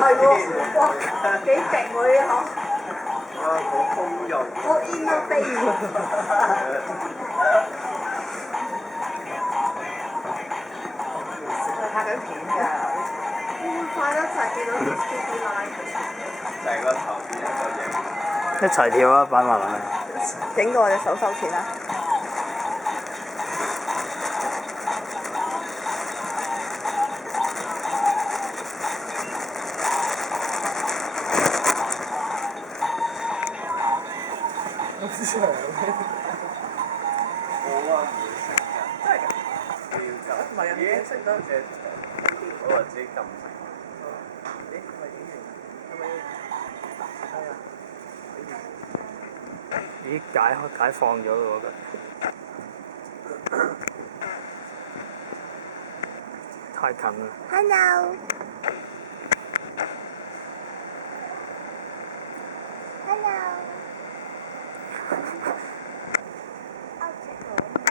係喎，哇，幾勁喎呢個！哇，好豐潤。好 innovative。拍緊片㗎。快得滯，見到啲 TV line。成個頭變一個型。一齊跳啊！擺埋落去。整個我隻手收錢啦。我啊唔會食㗎。真係㗎？要撳。唔係人哋識得。我話自己撳食。咦？係咪影完？係咪？係啊。咦？解放咗喎佢。太近啦。Hello。